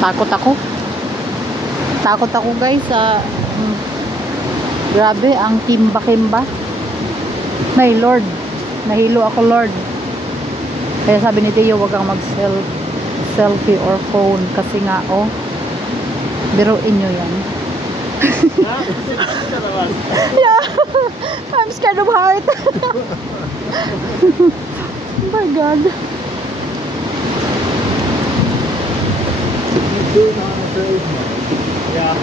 Takot ako. Takot ako guys sa grabe ang kimba-kimba. My Lord, nahilo ako Lord. Kaya sabi ni Teo, wag kang selfie or phone kasi nga biruin nyo yan. Yeah, I'm scared of height. Oh my God. Yeah.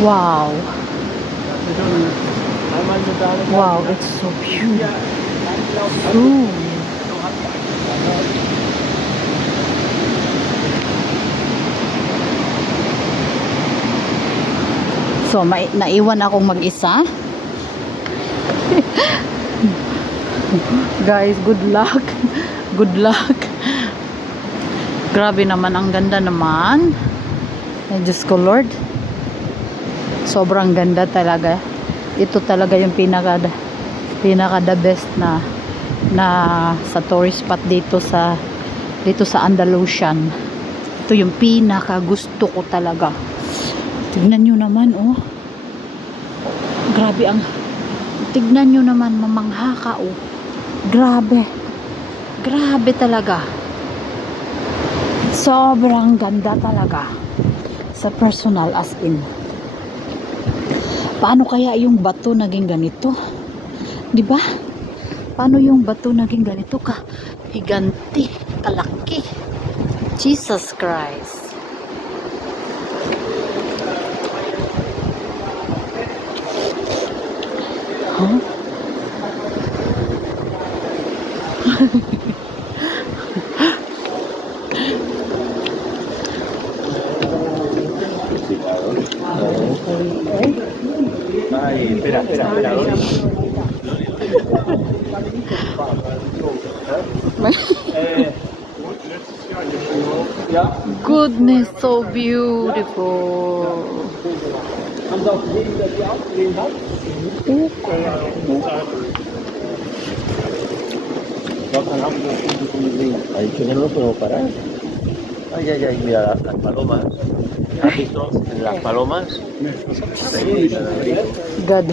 Wow. Wow, it's so beautiful. So, naiwan akong mag-isa. Guys, good luck. Good luck. Grabe naman, ang ganda naman. Ay, Diyos ko Lord. Sobrang ganda talaga. Ito talaga yung pinaka the best na sa tourist spot dito sa Andalusian. Ito yung pinaka gusto ko talaga. Tignan nyo naman grabe tignan nyo naman, mamangha ka grabe talaga, sobrang ganda talaga sa personal, as in. Paano kaya yung bato naging ganito, di ba? Paano yung bato naging ganito higanti, kalaki? Jesus Christ. Huh? Ay, espera. Goodness, so beautiful. Ahí que no lo puedo parar. Ay, mira las palomas. ¿Has visto las palomas? God.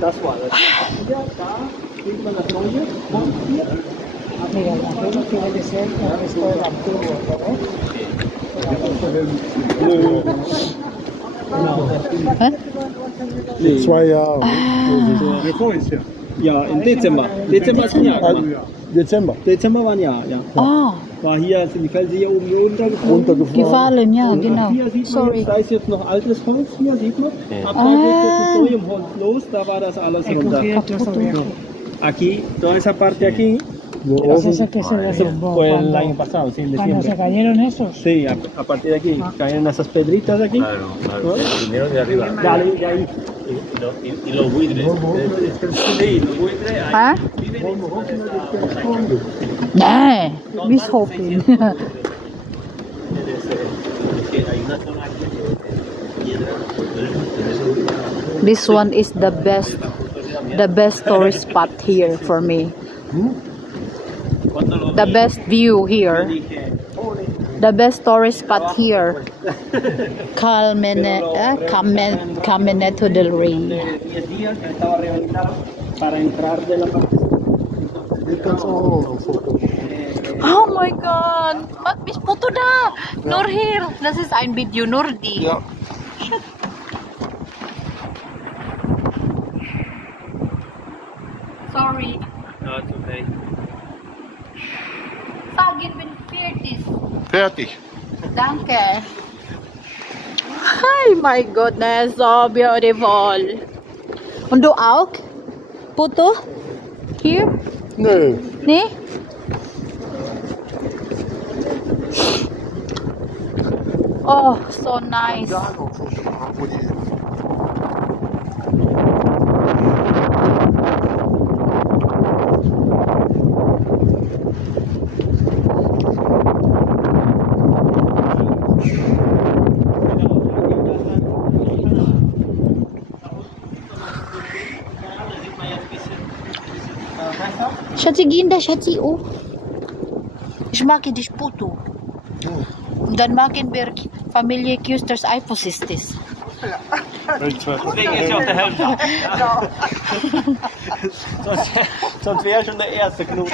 Das war das. Mira, aquí debe ser un restaurante antiguo, ¿verdad? In 2 Jahren. Ja, im Dezember. Dezember ist ein Jahr. Dezember. Dezember war ein Jahr, ja. War hier, sind die Felsen hier oben runtergefallen. Gefallen, ja, genau. Hier sieht man Sorry. jetzt, da ist jetzt noch altes Holz, hier sieht man. Ab da geht jetzt mit neuem Holz los, da war das alles runter. Aquí, toda esa parte aquí, eso fue el año pasado, sí, en Cuando se diciembre. cayeron esos. Sí, a partir de aquí, caen esas pedritas aquí. Claro. Vinieron de arriba. Dale, de ahí. Y los buitres. Sí, los buitres ¿Ah? viven en Nee, Miss Hoping. que hay una zona aquí de piedra. This one is the best tourist spot here for me. The best view here. The best tourist spot here. Caminito del Rey. 10 días que estaba rehabilitado para entrar de la parte. Oh my God! Miss Puto da! Nur here! Das ist ein Video, Nur die. Ja. Sorry. No, it's okay. Sagin bin fertig. Fertig. Danke. Hi, my goodness, so beautiful. Und du auch? Puto? Here? Nee. Nee? Oh, so nice. Schatzi, ginda, Schatzi, oh. Ich mag dich, Puto. Und dann machen wir Familie Küsters Eiposistis. Deswegen ist ja auch der Helm da. Sonst wäre schon der erste Knoten.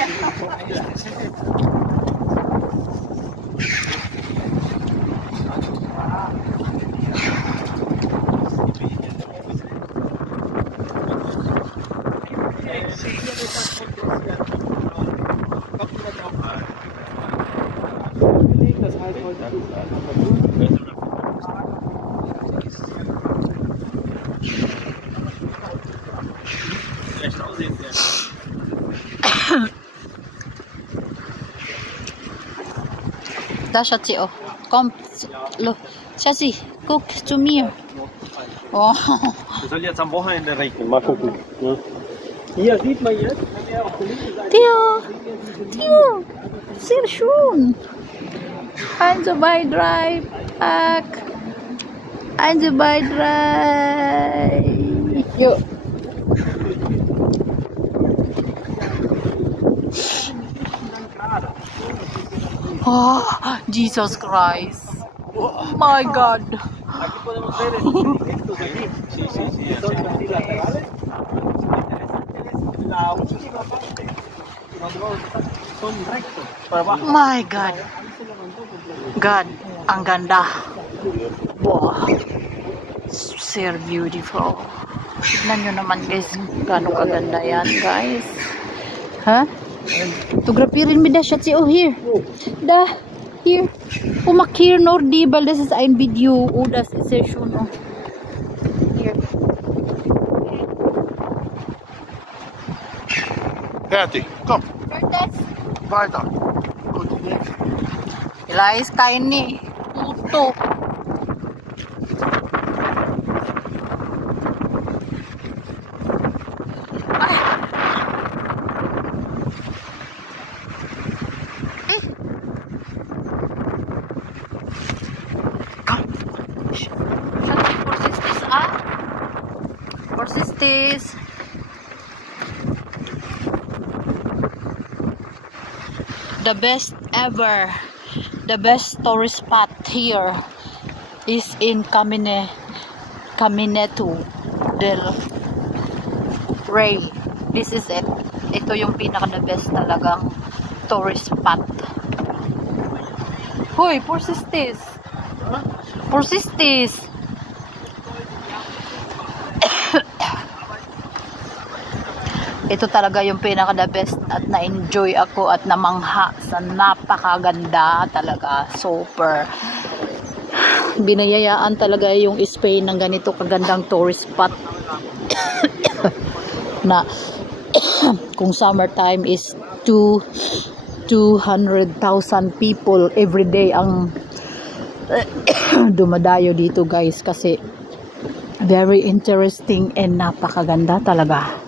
Da, Schatzi, oh. Komm, look. Schatzi, guck zu mir. Oh. Das soll jetzt am Wochenende regnen. Mal gucken. Ne? Hier sieht man jetzt, wenn er auf der linken Seite Theo, sehr schön. 1, 2, 3, pack. 1, 2, 3. Jo. Oh, Jesus Christ. Oh my God. aquí podemos ver estos aquí. Sí, sí, sí. Son así laterales. La última parte. Son rectos para abajo. My God. God, ang ganda. Wow. So beautiful. Tignan nyo naman guys, gano'ng kaganda yan guys. Ha? Fotografieren wir das jetzt auch hier. Da, hier. Oh, mach hier nur die, weil das ist ein Video. Oh, das ist ja schon. Oh. Hier. Fertig. Komm, Fertig. weiter. Gut. Ilais kain ni. Tuto. Persistis. The best ever, the best tourist spot here is in Caminito del Rey. This is it. Ito yung pinaka the best talagang tourist spot. Hoy, Persistis. Persistis. Ito talaga yung pinaka the best at na-enjoy ako at namangha sa napakaganda talaga. Super. Binayayaan talaga yung Spain ng ganito kagandang tourist spot. Na kung summertime is 200,000 people every day ang dumadayo dito guys kasi very interesting and napakaganda talaga.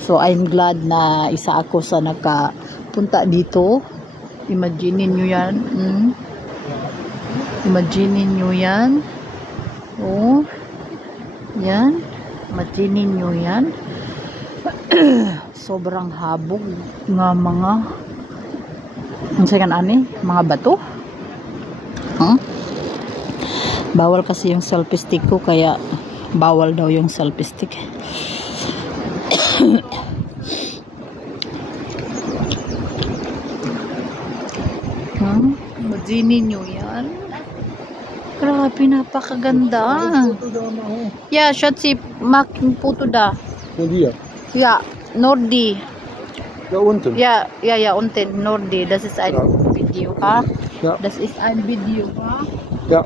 So I'm glad na isa ako sa nakapunta dito. Imaginin nyo yan. Imaginin nyo yan. Oh. Yan. Imaginin nyo yan. Sobrang habog nga mga mga bato. Bawal kasi yung selfie stick ko kaya bawal daw yung selfie stick. Imaginin nyo yan. Grabe, napakaganda. Yeah, Schatzi, making photo da. Und hier. Ja, Nordi. Da unten. Ja, unten, Nordi. Das ist ein Video, ha? Ja. Das ist ein Video, ha? Ja.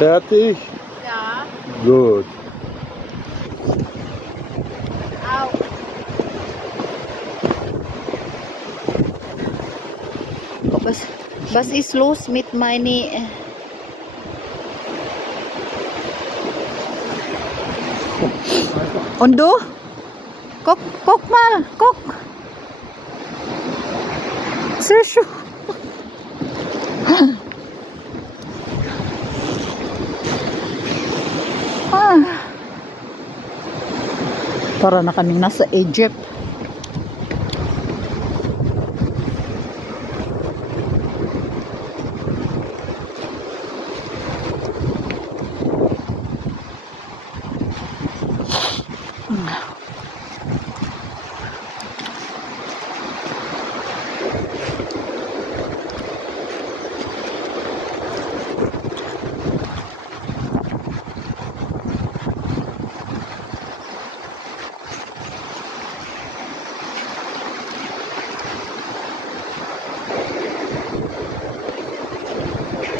Fertig? Ja. Gut. Au. Was ist los mit meine Und du? Guck mal, guck. Sehr schön. Para na kaming nasa Egypt.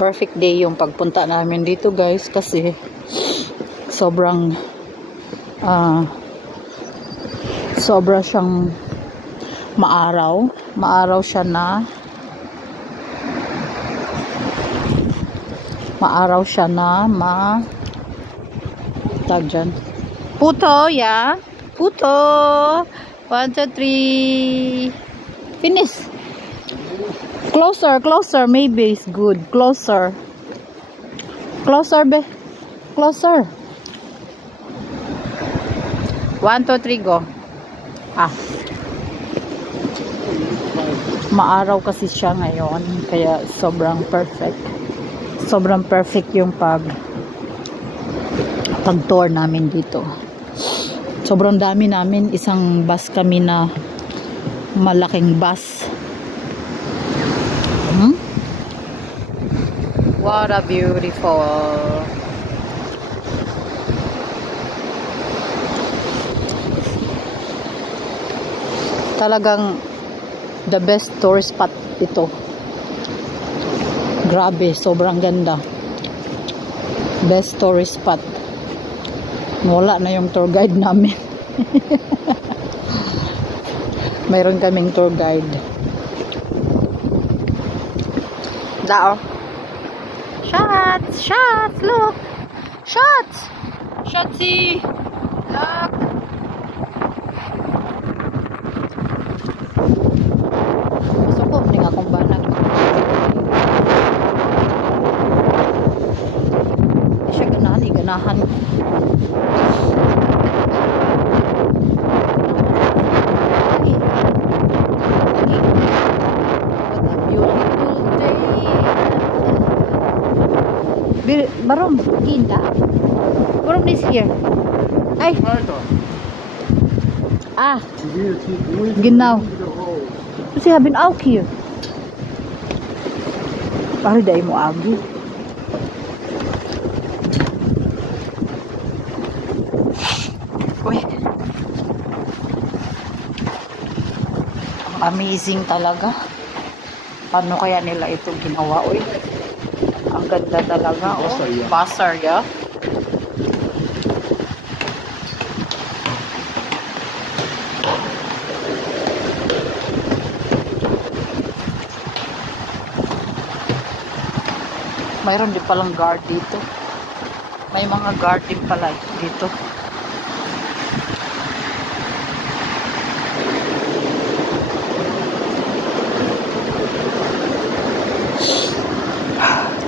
Perfect day yung pagpunta namin dito guys kasi sobrang sobra siyang maaraw siya na tag dyan. Puto, yeah. Puto. 1, 2, 3. Finish. Closer, maybe it's good. Closer, be. Closer. 1, 2, 3, go. Maaraw kasi siya ngayon, kaya sobrang perfect. Sobrang perfect yung pag-tour namin dito. Sobrang dami namin. Isang bus kami na malaking bus. What a beautiful. Talagang the best tourist spot ito. Grabe, sobrang ganda. Best tourist spot. Wala na yung tour guide namin. Mayroon kaming tour guide. Dao. Shots, look. Shotsy. Look. Gusto ko, hindi nga akong banag. Hindi siya ganahan. Warum Kinder? Warum ist hier? Ay. Genau. Sie haben auch hier. Pare dai mo agi. Uy. Amazing talaga. Paano kaya nila ito ginawa? Uy. Ang ganda talaga. Basar, yeah. Mayroon din palang guard dito. May mga guard din pala dito.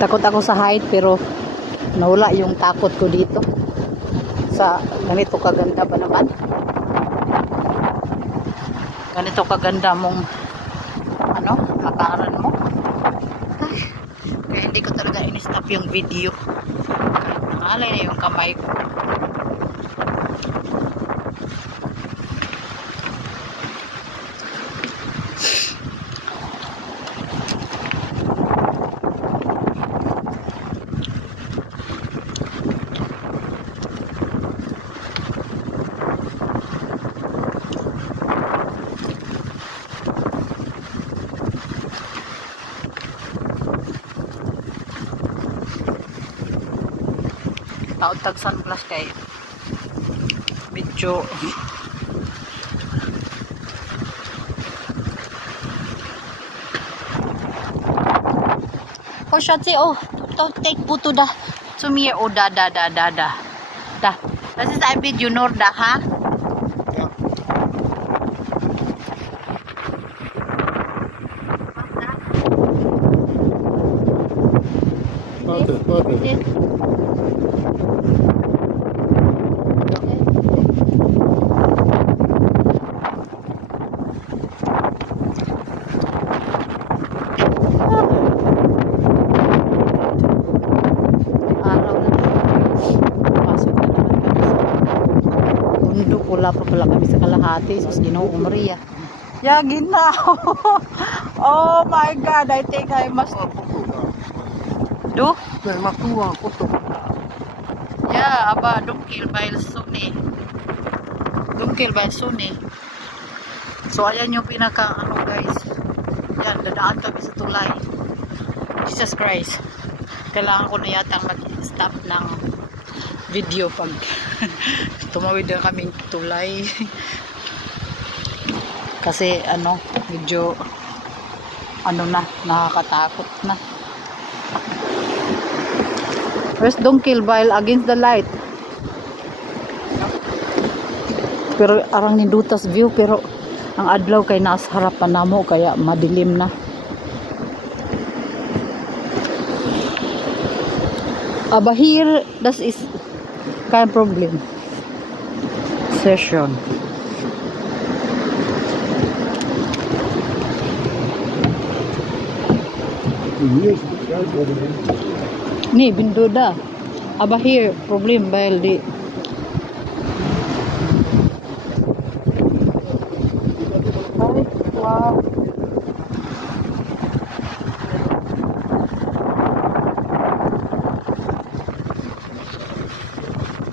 Takot ako sa height pero nawala yung takot ko dito. Sa ganito kaganda ba naman? Ganito kaganda mong lakaran mo. Kaya hindi ko talaga in-stop yung video. Nangalay na yung kamay ko. Tag sunglass kay medyo Schatzi, to take photo da zu mir, da. Das ist ein Video nur da, ha? Ja. Warte. wala pa pala kami sa kalahati. Sus, Ginoo Maria. Yeah, Ginoo. Oh my God, I think I must do. Nee, mach du mal ein Foto. Yeah, aber dunkel weil Sonne. Dunkel weil Sonne. So ayan yung pinaka ano guys. Yan, dadaan kami sa tulay. Jesus Christ. Kailangan ko na yatang mag-stop ng video pag tumawid na kaming tulay. Kasi ano, medyo ano na, nakakatakot na. Where's Dunkel while against the light? Pero arang nindutas view, pero ang adlaw kay nasa harapan namo kaya madilim na. Aber hier, das ist kein Problem. Sehr schön. Hier ist es ganz oben. Nee, bin du da. Aber hier Problem, weil die wow.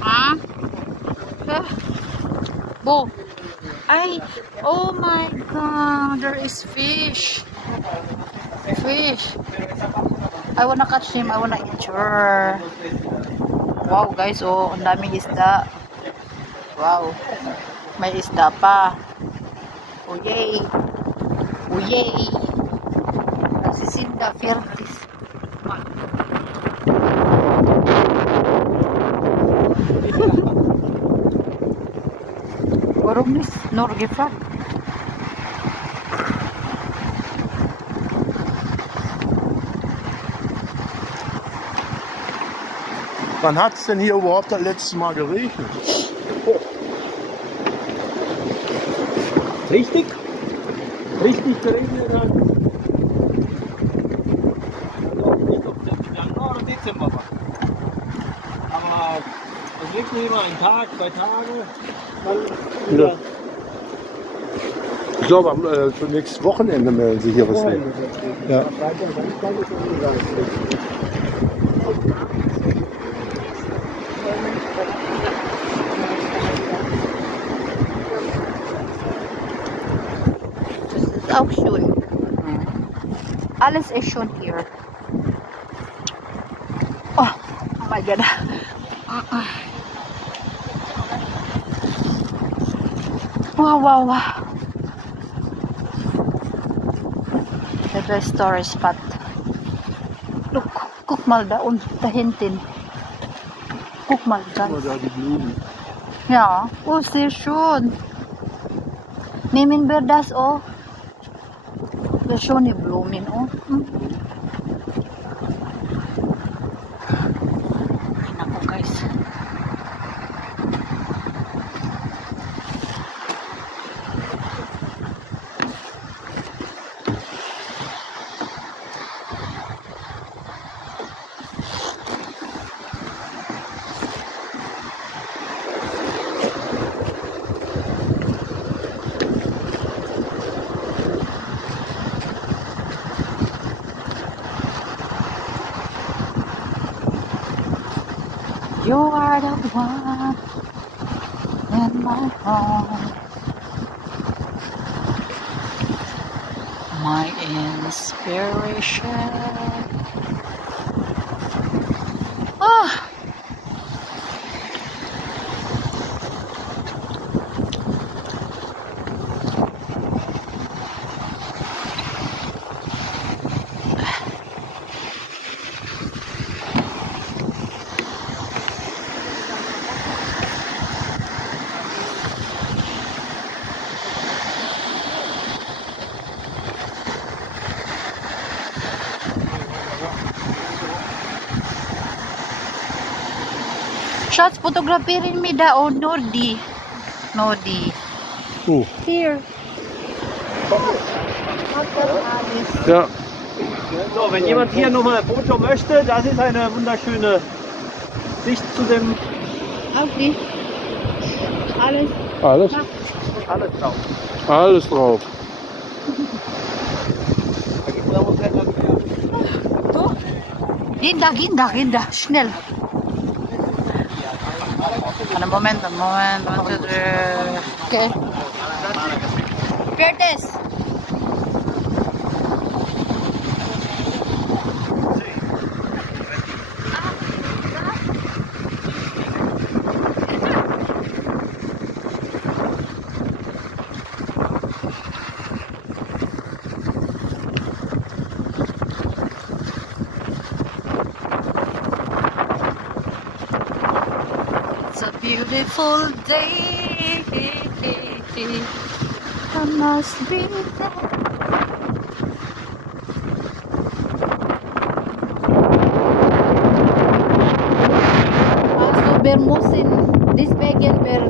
Ah? Bo. Ay, oh my God, there is fish. Fish. I wanna catch him. I wanna eat her. Wow guys, oh, ang daming isda. Wow. May isda pa. Oh yay. Oh yay. Nagsisinda, Ferris. Warum nicht? Nur gefragt. Wann hat es denn hier überhaupt das letzte Mal geregnet? Richtig? Richtig geregnet hat. Also nicht ob das Januar oder Dezember war. Aber es regnet immer einen Tag, 2 Tage. Dann wieder. Ja. Ich glaube, für nächstes Wochenende melden sich hier was hin. Ja. Auch schön. Alles ist schon hier. Oh my God. Wow, wow, wow. The best tourist spot. Look, guck mal da unten, da hinten. Guck mal Guck mal ganz. da die Blumen. Ja, oh, sehr schön. Nehmen wir das, oh. Sehr schöne Blumen, oh. Hm. Ay, naku, guys. You are the one in my heart, my inspiration. Ah. Schatz, fotografieren mi da, oh, Nordi. Nordi. Oh. Here. Ja. So, wenn jemand hier nochmal ein Foto möchte, das ist eine wunderschöne Sicht zu dem. Okay. Alles. Alles? Alles drauf. Alles drauf. Ginda, schnell. Ano, moment. 1, 2, 3. Okay. Curtis. It's a beautiful day. I must be there. Also, wir müssen deswegen wir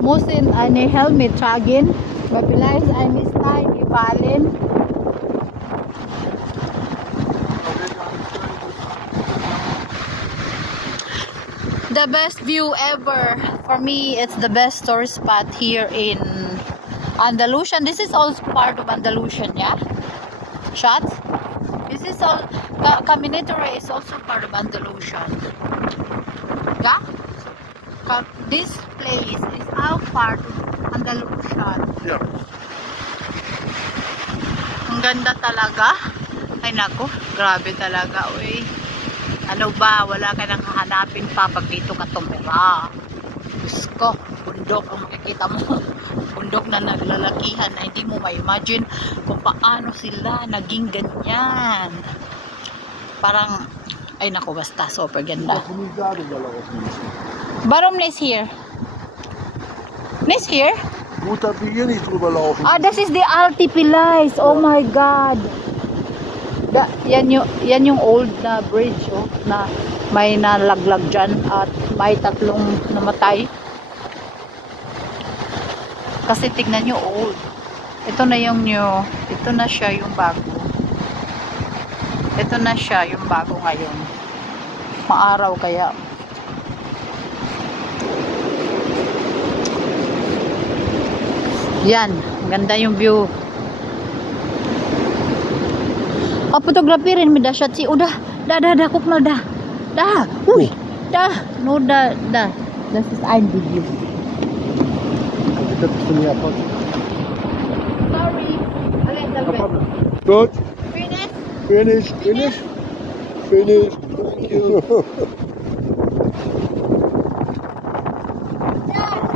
müssen eine Helmet tragen, weil vielleicht ein Stein gefallen. The best view ever for me. It's the best tourist spot here in Andalusian. This is also part of Andalusian, yeah. Shots. This is all. Caminitoria is also part of Andalusian. Yeah. This place is all part of Andalusian. Ja. Ang ganda talaga. Ay nako, grabe talaga, uy. Ano ba, wala ka nang hahanapin pa pag dito ka tumira. Diyos ko, bundok ang makikita mo. Bundok na naglalakihan na hindi mo ma-imagine kung paano sila naging ganyan. Parang, ay nako, basta, super ganda. Warum is here? Is here? Gut, dass wir hier nicht drüber laufen. Ah, this is the Altipilais. Oh my God. Yan yung old na bridge, oh, na may nalaglag dyan at may 3 namatay. Kasi tignan nyo, old. Ito na yung new. Ito na siya yung bago. Ito na siya yung bago ngayon. Maaraw kaya. Yan. Ganda yung view. Photography rin mi da shot si udah da kuk na da. Uy, no da. Das ist ein Video. Sorry. A little bit. Gut. Finish. Finish. Thank you. Yeah.